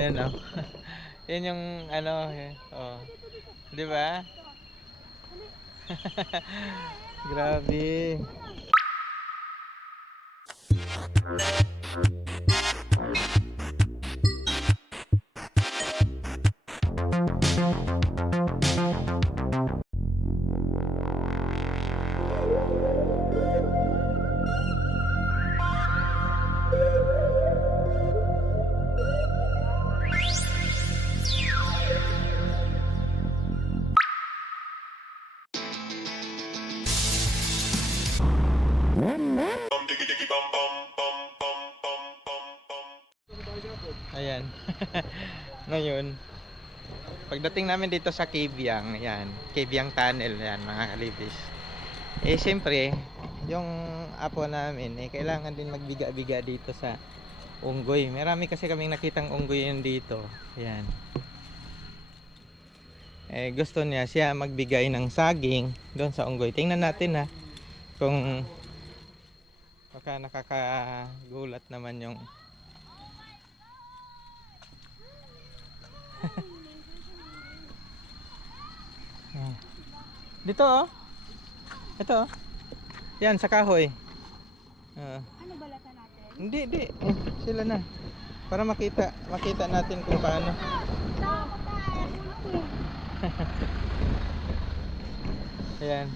Yan oh. Yan yung ano oh. 'Di ba? Grabe. Ayan. Ngayon, pagdating namin dito sa Cavyang, ayan, Cavyang Tunnel, ayan mga kalibis. Eh siyempre, yung apo namin, eh kailangan din magbiga-biga dito sa unggoy. Marami kasi kaming nakitang unggoy yun dito. Ayan. Eh gusto niya siya magbigay ng saging doon sa unggoy. Tingnan natin ha, kung baka nakakagulat naman yung dito oh. Ito oh. Yan sa kahoy. Ano balatan natin? Hindi. Sila na. Para makita natin kung paano. Takot tayo. Ayan.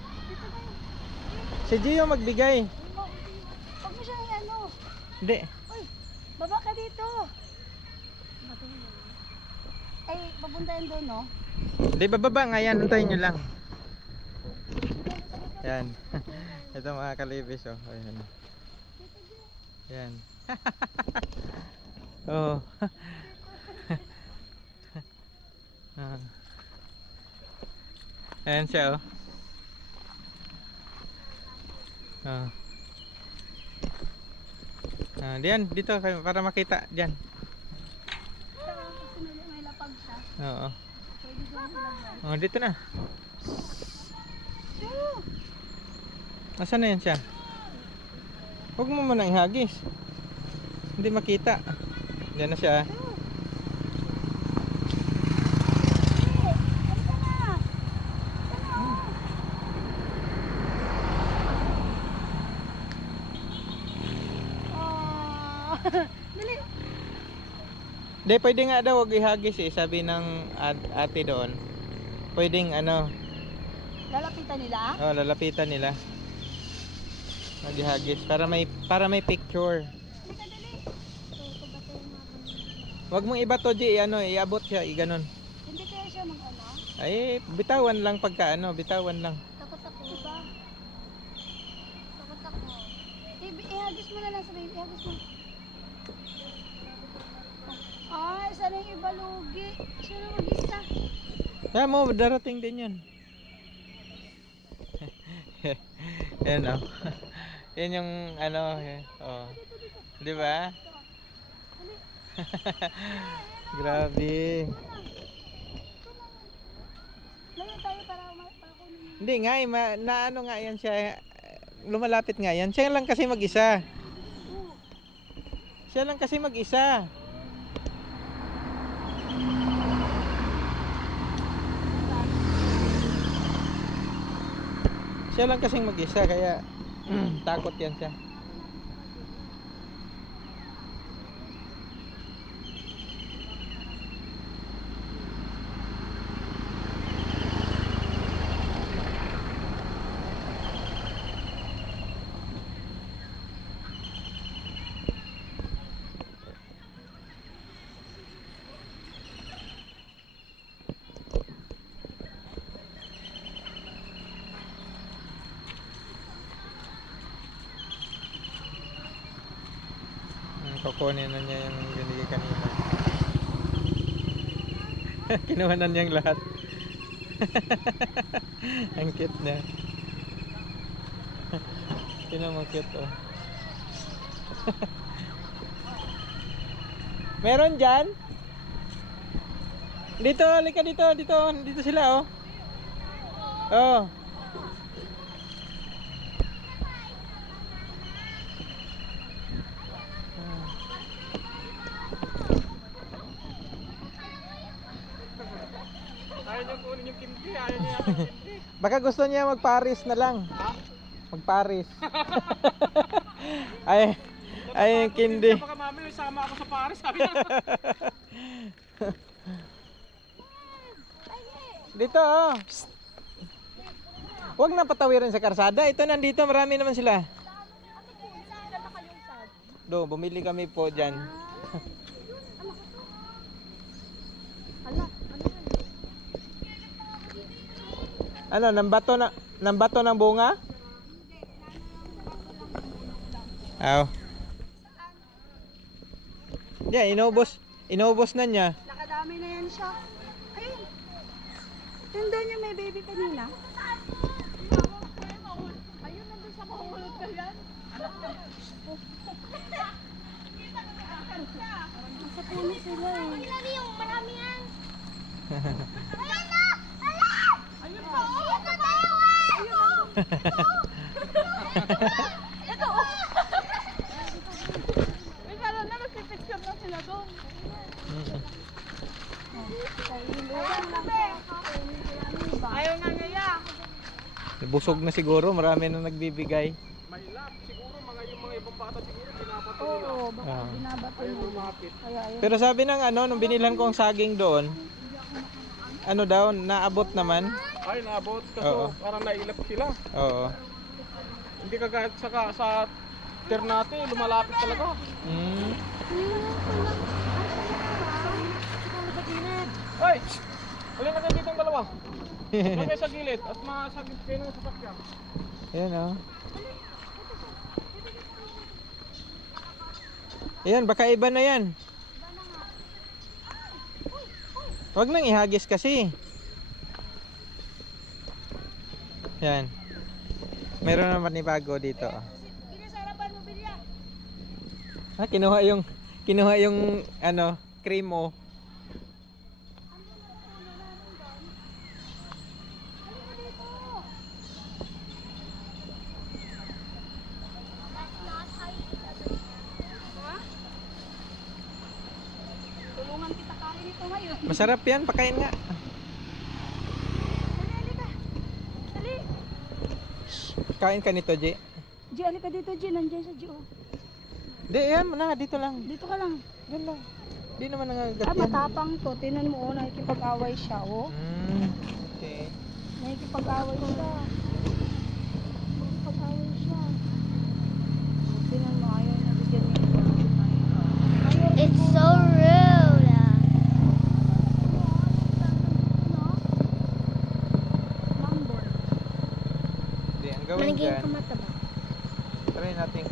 Si Gio magbigay. Huwag mo siya ano. Hindi. Uy, baba ka dito. Ay, papuntahin doon, no? Hindi, bababa nga yan. Antayin nyo lang. Yan. Ito mga kalibis oh. Ayan. Yan. Oh. Ayan siya oh. Diyan, dito kayo para makita diyan. Kasi may lapag siya. Oo. Pwede doon ilagay. Oh, dito na. Shoo! Nasaan na yan siya? Huwag mo muna ihagis. Hindi makita. Diyan na siya. Dali. Hindi, pwede nga daw huwag ihagis eh. Sabi ng ate doon. Pwedeng ano. Lalapitan nila? Oh, lalapitan nila. Maghihagis para may picture. Huwag mong ibato G, ano, iabot siya, i-ganon. Hindi kaya siya mag-ano? Ay, bitawan lang pagka ano, bitawan lang. Takot ako. Diba? Takot ako. Ihagis mo na lang sa baby. Ihagis mo. Ay, sana yung ibalugi. Siya na mag-isa. Kaya mo, darating din yun. Yan o. Yan yung ano, oh. Di ba? Grabe. Layo tayo para kunin. Hindi nga, na ano nga yan siya. Lumalapit nga yan. Siya lang kasi mag-isa. Siya lang kasi mag-isa. Siya lang kasing mag-isa kaya takot yan siya. Kukunin na niya yung binigay kanina. Kinuha na niyang lahat. Ang cute niya. Sino mo cute oh. Meron dyan? Dito, halika dito, dito sila oh. Oh. niya kunin yung kindi. Ayaw niya yung kindi. Baka gusto niya mag-Paris na lang. Ha? Mag-Paris. Ay, ay yung kindi. Baka mami, sama ako sa Paris. Sabi niya. Dito oh. Psst. Huwag na patawirin sa karsada. Ito nandito, marami naman sila. Do, bumili kami po diyan. Hala, ano yan? Ano, nambato ng bunga? Aw. Yeah, inubos na niya. Nakadami na yan siya. Ayun. Yun doon yung may baby kanina. Ayun, nandun sa mahulog ka yan. Nasa puno sila eh. Lagi yung marami yan. Ayun na! Ala! Ayun pa! Ayun na tayo! Ito! May kala na nagpipicture na sila doon. Ayaw na niya. Busog na siguro, marami na nagbibigay. Mahilap. Siguro yung mga ibang bata siguro binabato nila. Oo, baka Ah. binabato Ayaw nila. lumapit. Kaya ayun. Pero sabi ng ano, nung binilhan ko ang saging doon, ano daw, naabot naman. Ay, naabot. Kaso Oo. parang nailap sila. Oo. Hindi kagaya sa Ternate, lumalapit talaga. Mm. Ay! Alin na kayo dito ang dalawa? Lagay sa gilid at masagip kayo ng sasakyan. Ayan oh. Ayan, baka iba na yan. Huwag nang ihagis kasi. Yan. Meron naman ni bago dito. Ha, kinuha yung ano, cream mo. Tulungan kita kain ito ngayon. Masarap yan, pakain nga. Dali, ka. Dali. Kain ka nito, J. G, alika dito, G. Nandiyan siya, G. Oh. Di, yan, na, dito lang. Dito ka lang. Yan lang. Di naman nangagat Ah, yan. matapang to. Tinan mo, oh. Nakikipag-away siya, oh. Okay. Nakikipag-away siya. Nakikipag-away siya. Tinan mo, ayaw na bigyan niya. It's so rude. Mambol. Di, ang gawin Manigyan dyan, ka mataba. try natin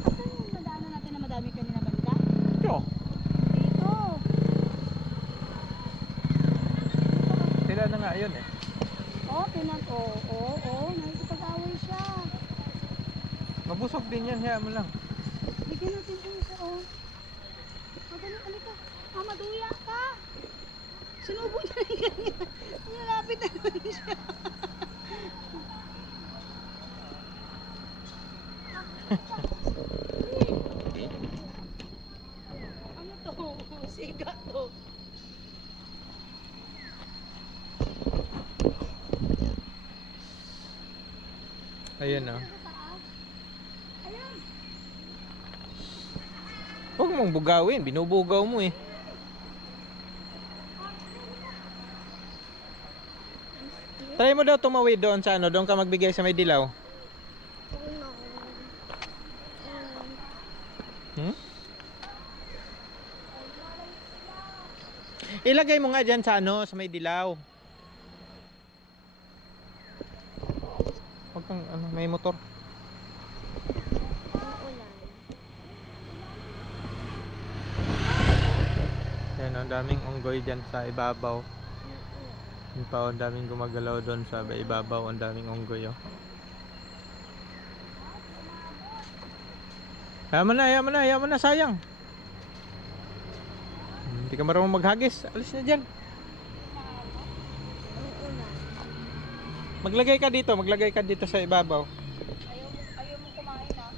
Asan yung nadaanan natin na madami kanina banda? Ito. Dito. Sila na nga yun eh. Oh, tinan. Oh. Nakikipag-away siya. Mabusog din yan, hayaan mo lang. Bigyan natin yung isa, oh. Madali, alika. Ah, maduya ka. Sinubo niya yung ganyan. Nalapit na naman siya. Ano to? Siga to. Ayun oh. Ayan. Huwag mong bugawin, binubugaw mo eh. Try mo daw tumawid doon sa ano, doon ka magbigay sa may dilaw. Hmm? Ilagay mo nga dyan sa ano, sa may dilaw. Huwag kang, ano, may motor. Yan, ang daming unggoy dyan sa ibabaw. Yun pa, ang daming gumagalaw doon sa ibabaw, ang daming unggoy oh. Hayaan mo na, sayang. Hindi ka marunong maghagis, alis na dyan. Maglagay ka dito sa ibabaw. Ayaw mo kumain, ah.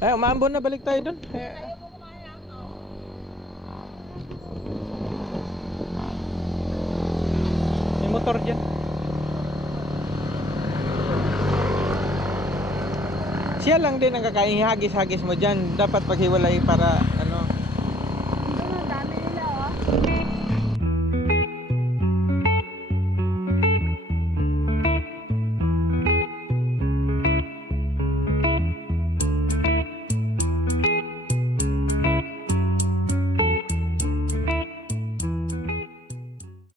Ay, umaambon na, balik tayo doon. Ayaw mo kumain, ah. motor dyan. Siya lang din ang kakain, hagis-hagis mo dyan. Dapat paghiwalay para